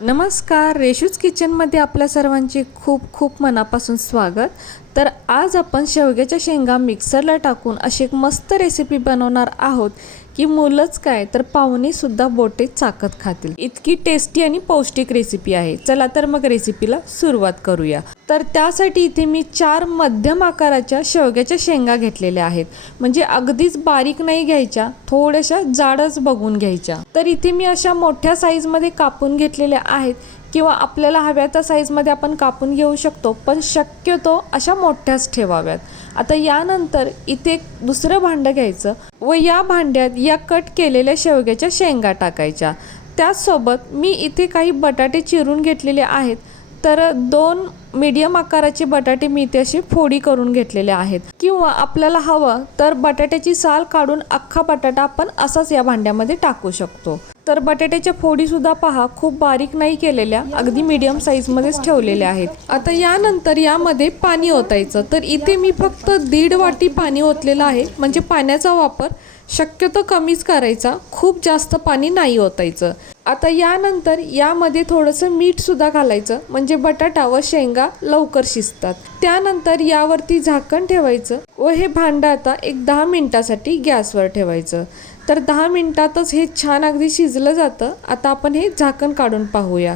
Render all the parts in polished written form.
नमस्कार, रेशूज किचनमध्ये आपल्या सर्वांचे खूप खूप मनापासून स्वागत। तर आज आपण शेवग्याच्या शेंगा मिक्सरला टाकून अशी एक मस्त रेसिपी बनवणार आहोत की मुलंच काय तर पाहुणेसुद्धा बोटे चाकत खातील, इतकी टेस्टी आणि पौष्टिक रेसिपी आहे। चला तर मग रेसिपीला सुरुवात करूया। तर त्यासाठी इथे मी 4 मध्यम आकाराच्या शेवग्याच्या शेंगा घेतलेल्या आहेत, म्हणजे अगदीच बारीक नाही घ्यायच्या, थोड्याशा जाडच बघून घ्यायच्या। तर इथे मी अशा मोठ्या साईजमध्ये कापून घेतलेल्या आहेत, किंवा आपल्याला हव्या त्या साईजमध्ये आपण कापून घेऊ शकतो, पण शक्यतो अशा मोठ्याच ठेवाव्यात। आता यानंतर इथे दुसरं भांडं घ्यायचं व या भांड्यात या कट केलेल्या शेवग्याच्या शेंगा टाकायच्या। त्याचसोबत मी इथे काही बटाटे चिरून घेतलेले आहेत, तर 2 मीडियम आकाराचे बटाटे मी इथे अशी फोडी करून घेतलेले आहेत, किंवा आपल्याला हवं तर बटाट्याची साल काढून अख्खा बटाटा आपण असाच या भांड्यामध्ये टाकू शकतो। तर बटाट्याच्या फोडी सुद्धा पहा, खूप बारीक नाही केलेल्या, अगदी मीडियम साईजमध्येच ठेवलेल्या आहेत। आता यानंतर यामध्ये पाणी ओतायचं। तर इथे मी फक्त 1.5 वाटी पाणी ओतलेलं आहे, म्हणजे पाण्याचा वापर शक्यतो कमीच करायचा, खूप जास्त पाणी नाही ओतायचं। आता यानंतर यामध्ये थोडंसं मीठ सुद्धा घालायचं, म्हणजे बटाटा व शेंगा लवकर शिजतात। त्यानंतर यावरती झाकण ठेवायचं व हे भांडं आता एक 10 मिनिटासाठी गॅसवर ठेवायचं। तर 10 मिनिटातच हे छान अगदी शिजलं जातं। आता आपण हे झाकण काढून पाहूया।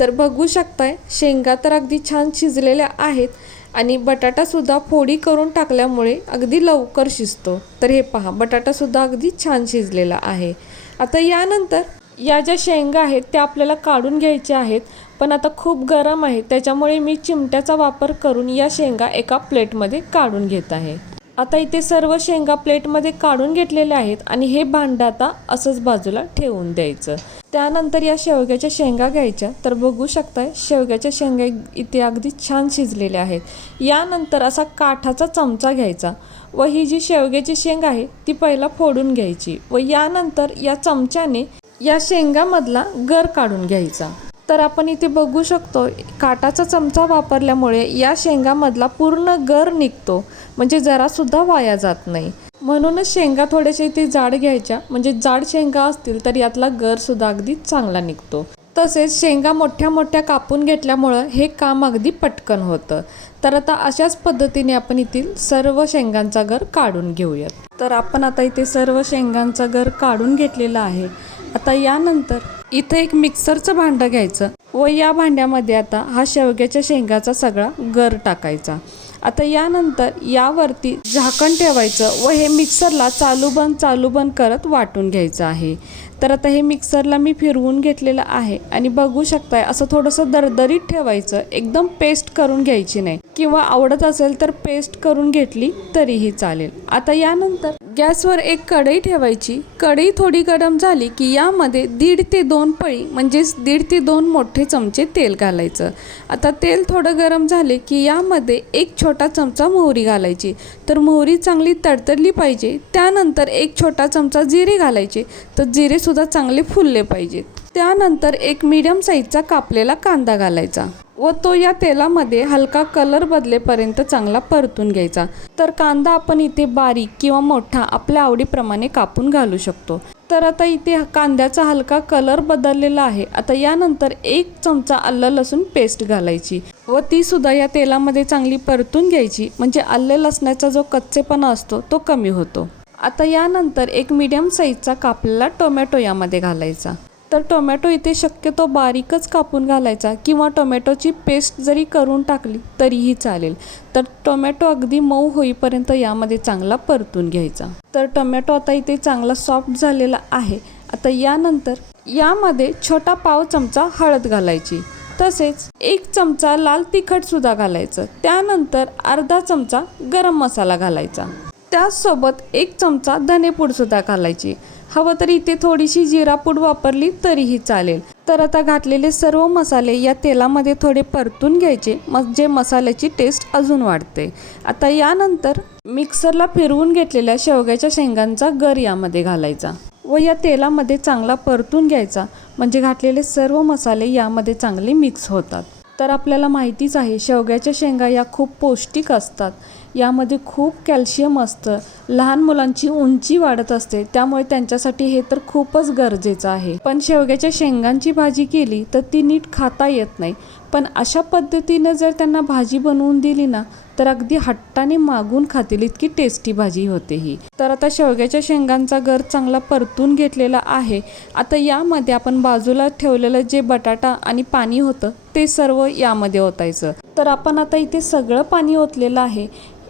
तर बघू शकताय, शेंगा तर अगदी छान शिजलेल्या आहेत आणि बटाटासुद्धा फोडी करून टाकल्यामुळे अगदी लवकर शिजतो। तर हे पहा, बटाटासुद्धा अगदी छान शिजलेला आहे। आता यानंतर या ज्या शेंगा आहेत त्या आपल्याला काढून घ्यायच्या आहेत, पण आता खूप गरम आहे, त्याच्यामुळे मी चिमट्याचा वापर करून या शेंगा एका प्लेटमध्ये काढून घेत आहे। आता इथे सर्व शेंगा प्लेटमध्ये काढून घेतलेल्या आहेत आणि हे भांडं आता असंच बाजूला ठेवून द्यायचं। त्यानंतर या शेवग्याच्या शेंगा घ्यायच्या। तर बघू शकताय, शेवग्याच्या शेंगा इथे अगदी छान शिजलेल्या आहेत। यानंतर असा काठाचा चमचा घ्यायचा व ही जी शेवग्याची शेंग आहे ती पहिला फोडून घ्यायची व यानंतर या चमच्याने या शेंगामधला गर काढून घ्यायचा। तर आपण इथे बघू शकतो, काटाचा चमचा वापरल्यामुळे या शेंगामधला पूर्ण गर निघतो, म्हणजे जरासुद्धा वाया जात नाही। म्हणूनच शेंगा थोड्याशा इथे जाड घ्यायच्या, म्हणजे जाड शेंगा असतील तर यातला गरसुद्धा अगदी चांगला निघतो। तसेच शेंगा मोठ्या मोठ्या कापून घेतल्यामुळं हे काम अगदी पटकन होतं। तर आता अशाच पद्धतीने आपण इथील सर्व शेंगांचा गर काढून घेऊयात। तर आपण आता इथे सर्व शेंगांचा गर काढून घेतलेला आहे। आता यानंतर इथे एक मिक्सरचं भांडं घ्यायचं व या भांड्यामध्ये आता हा शेवग्याच्या शेंगाचा सगळा गर टाकायचा। आता यानंतर यावरती झाकण ठेवायचं व हे मिक्सरला चालू बंद करत वाटून घ्यायचं आहे। तर आता हे मिक्सरला मी फिरवून घेतलेलं आहे आणि बघू शकताय, असं थोडंसं दरदरीत ठेवायचं, एकदम पेस्ट करून घ्यायची नाही, किंवा आवडत असेल तर पेस्ट करून घेतली तरीही चालेल। आता यानंतर गॅसवर एक कढई ठेवायची। कढई थोडी गरम झाली की यामध्ये 1.5 ते 2 पळी, म्हणजेच 1.5 ते 2 मोठे चमचे तेल घालायचं। आता तेल थोडं गरम झाले की यामध्ये 1 छोटा चमचा मोहरी घालायची। तर मोहरी चांगली तडतडली पाहिजे। त्यानंतर 1 छोटा चमचा जिरे घालायचे, तर जिरे सुद्धा चांगले फुलले पाहिजेत। त्यानंतर एक मीडियम साईजचा कापलेला कांदा घालायचा व तो या तेलामध्ये हलका कलर बदलेपर्यंत चांगला परतून घ्यायचा। तर कांदा आपण इथे बारीक किंवा मोठा आपल्या आवडीप्रमाणे कापून घालू शकतो। तर आता इथे कांद्याचा हलका कलर बदललेला आहे। आता यानंतर 1 चमचा आलं लसूण पेस्ट घालायची व ती सुद्धा या तेलामध्ये चांगली परतून घ्यायची, म्हणजे आलं लसणाचा जो कच्चेपणा असतो तो कमी होतो। आता यानंतर एक मीडियम साईजचा कापलेला टोमॅटो यामध्ये घालायचा। तर टोमॅटो इथे शक्यतो बारीकच कापून घालायचा, किंवा टोमॅटोची पेस्ट जरी करून टाकली तरीही चालेल। तर टोमॅटो अगदी मऊ होईपर्यंत यामध्ये चांगला परतून घ्यायचा। तर टोमॅटो आता इथे चांगला सॉफ्ट झालेला आहे। आता यानंतर यामध्ये छोटा पाव चमचा हळद घालायची, तसेच 1 चमचा लाल तिखट सुद्धा घालायचं। त्यानंतर अर्धा चमचा गरम मसाला घालायचा। त्याचसोबत 1 चमचा धनेपूड सुद्धा घालायची, हवं तर इथे थोडीशी जिरापूड वापरली तरीही चालेल। तर आता घातलेले सर्व मसाले या तेलामध्ये थोडे परतून घ्यायचे, म्हणजे मसाल्याची टेस्ट अजून वाढते। आता यानंतर मिक्सरला फिरवून घेतलेल्या शेवग्याच्या शेंगांचा गर यामध्ये घालायचा व या तेलामध्ये चांगला परतून घ्यायचा, म्हणजे घातलेले सर्व मसाले यामध्ये चांगले मिक्स होतात। तर आपल्याला माहितीच आहे, शेवग्याच्या शेंगा या खूप पौष्टिक असतात। यामध्ये खूप कॅल्शियम असतं. लहान मुलांची उंची वाढत असते, त्यामुळे त्यांच्यासाठी हे तर खूपच गरजेचं आहे. पण शेवग्याच्या शेंगांची भाजी केली तर ती नीट खाता येत नाही. पण अशा पद्धतीनं जर त्यांना भाजी बनवून दिली ना तर अगदी हट्टाने मागून खातील, इतकी टेस्टी भाजी होते ही. तर आता शेवग्याच्या शेंगांचा गर चांगला परतून घेतलेला आहे. आता यामध्ये आपण बाजूला ठेवलेलं जे बटाटा आणि पाणी होतं ते सर्व यामध्ये ओतायचं. तर आपण आता इथे सगळं पाणी ओतलेलं आहे.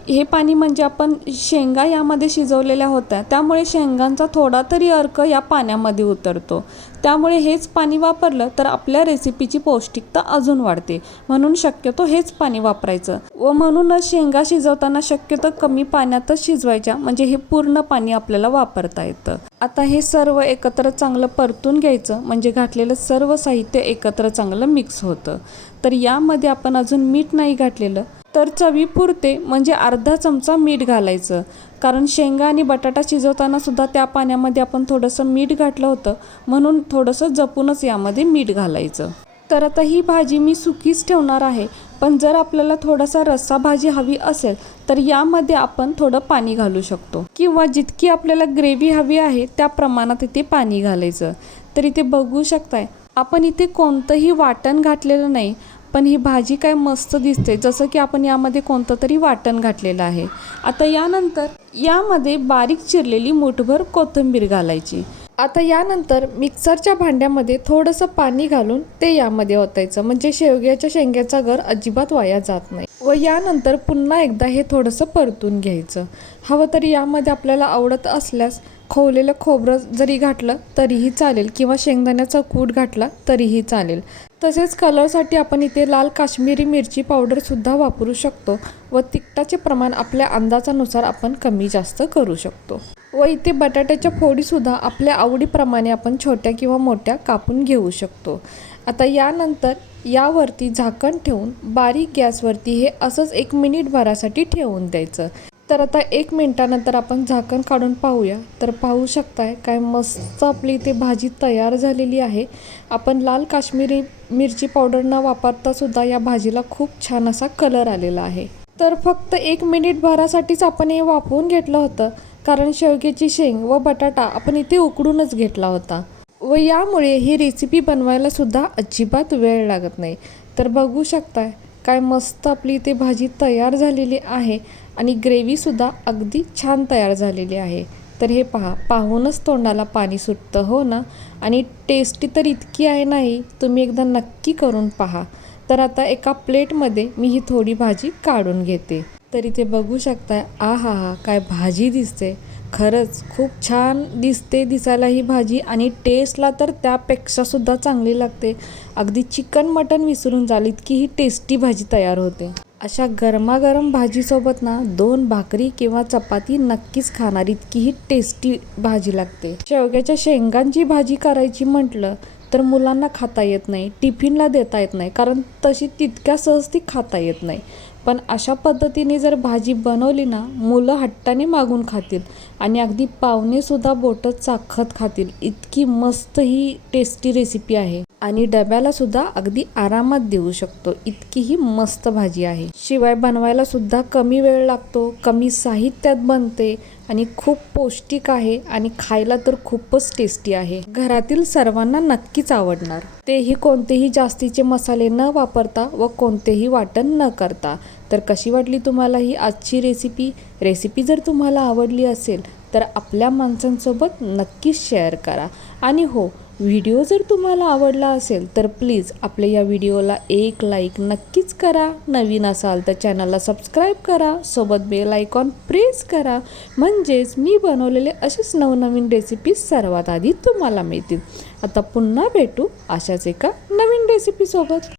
हे पाणी म्हणजे आपण शेंगा यामध्ये शिजवलेल्या होत्या, त्यामुळे शेंगांचा थोडा तरी अर्क या पाण्यामध्ये उतरतो. त्यामुळे हेच पाणी वापरलं तर आपल्या रेसिपीची पौष्टिकता अजून वाढते. म्हणून शक्यतो हेच पाणी वापरायचं व म्हणूनच शेंगा शिजवताना शक्यतो कमी पाण्यातच शिजवायच्या, म्हणजे हे पूर्ण पाणी आपल्याला वापरता येतं. आता हे सर्व एकत्र चांगलं परतून घ्यायचं, म्हणजे घातलेलं सर्व साहित्य एकत्र चांगलं मिक्स होतं. तर यामध्ये आपण अजून मीठ नाही घातलेलं, तर चवीपुरते म्हणजे अर्धा चमचा मीठ घालायचं. कारण शेंगा आणि बटाटा शिजवताना सुद्धा त्या पाण्यामध्ये आपण थोडंसं मीठ घातलं होतं, म्हणून थोडंसं जपूनच यामध्ये मीठ घालायचं. तर आता ही भाजी मी सुकीच ठेवणार आहे, पण जर आपल्याला थोडासा रस्सा भाजी हवी असेल तर यामध्ये आपण थोडं पाणी घालू शकतो, किंवा जितकी आपल्याला ग्रेव्ही हवी आहे त्या प्रमाणात इथे पाणी घालायचं. तर इथे बघू शकताय आपण इथे कोणतंही वाटण घातलेलं नाही, पण ही भाजी काय मस्त दिसते, जसं की आपण यामध्ये कोणतं तरी वाटण घातलेलं आहे. आता यानंतर यामध्ये बारीक चिरलेली मूठभर कोथिंबीर घालायची. आता यानंतर मिक्सरच्या भांड्यामध्ये थोडंसं पाणी घालून ते यामध्ये ओतायचं, म्हणजे शेवग्याच्या शेंग्याचा गर अजिबात वाया जात नाही. व यानंतर पुन्हा एकदा हे थोडंसं परतून घ्यायचं. हवं तरी यामध्ये आपल्याला आवडत असल्यास खोवलेलं खोबरं जरी घातलं तरीही चालेल, किंवा शेंगदाण्याचा कूट घातला तरीही चालेल. तसेच कलरसाठी आपण इथे लाल काश्मीरी मिरची पावडरसुद्धा वापरू शकतो व तिखटाचे प्रमाण आपल्या अंदाजानुसार आपण कमी जास्त करू शकतो. व इथे बटाट्याच्या फोडीसुद्धा आपल्या आवडीप्रमाणे आपण छोट्या किंवा मोठ्या कापून घेऊ शकतो. आता यानंतर यावरती झाकण ठेवून बारीक गॅसवरती हे असंच 1 मिनिटभरासाठी ठेवून द्यायचं. तर आता 1 मिनिटानंतर आपण झाकण काढून पाहूया. तर पाहू शकताय काय मस्त आपली इथे भाजी तयार झालेली आहे. आपण लाल काश्मीरी मिरची पावडर न वापरता सुद्धा या भाजीला खूप छान असा कलर आलेला आहे. तर फक्त 1 मिनिटभरासाठीच आपण हे वाफवून घेतलं होतं, कारण शेवग्याची शेंग व बटाटा आपण इथे उकडूनच घेतला होता व यामुळे ही रेसिपी बनवायला सुद्धा अजिबात वेळ लागत नाही. तर बघू शकताय काय मस्त आपली इथे भाजी तयार झालेली आहे आणि ग्रेव्हीसुद्धा अगदी छान तयार झालेली आहे. तर हे पहा, पाहूनच तोंडाला पाणी सुटतं, हो ना. आणि टेस्टी तर इतकी आहे नाही, तुम्ही एकदा नक्की करून पहा. तर आता एका प्लेटमध्ये मी ही थोडी भाजी काढून घेते. तर इथे बघू शकताय, आहा काय भाजी दिसते. खरंच खूप छान दिसते दिसायला ही भाजी, आणि टेस्टला तर त्यापेक्षा सुद्धा चांगली लागते. अगदी चिकन मटन विसरून जाल इतकी ही टेस्टी भाजी तयार होते. अशा गरमागरम भाजीसोबत ना 2 भाकरी किंवा चपाती नक्कीच खाणार, इतकी ही टेस्टी भाजी लागते. शेवग्याच्या शेंगांची भाजी करायची म्हटलं तर मुलांना खाता येत नाही, टिफिनला देता येत नाही, कारण तशी तितक्या सहज ती खाता येत नाही. पण अशा पद्धतीने जर भाजी बनवली ना, मुलं हट्टाने मागून खातील आणि अगदी पाहुणेसुद्धा बोटं चाखत खातील, इतकी मस्त ही टेस्टी रेसिपी आहे. आणि डब्याला सुद्धा अगदी आरामात देऊ शकतो, इतकी ही मस्त भाजी आहे. शिवाय बनवायला सुद्धा कमी वेळ लागतो, कमी साहित्यात बनते आणि खूप पौष्टिक आहे आणि खायला तर खूपच टेस्टी आहे. घरातील सर्वांना नक्कीच आवडणार, तेही कोणतेही जास्तीचे मसाले न वापरता व कोणतेही वाटण न करता. तर कशी वाटली तुम्हाला ही आजची रेसिपी जर तुम्हाला आवडली असेल तर आपल्या माणसांसोबत नक्कीच शेअर करा. आणि हो, व्हिडिओ जर तुम्हाला आवडला असेल तर प्लीज आपल्या या व्हिडिओला एक लाईक नक्कीच करा. नवीन असाल तर चॅनलला सबस्क्राईब करा, सोबत बेल आयकॉन प्रेस करा, म्हणजेच मी बनवलेले असेच नवनवीन रेसिपीज सर्वात आधी तुम्हाला मिळतील. आता पुन्हा भेटू अशाच एका नवीन रेसिपीसोबत.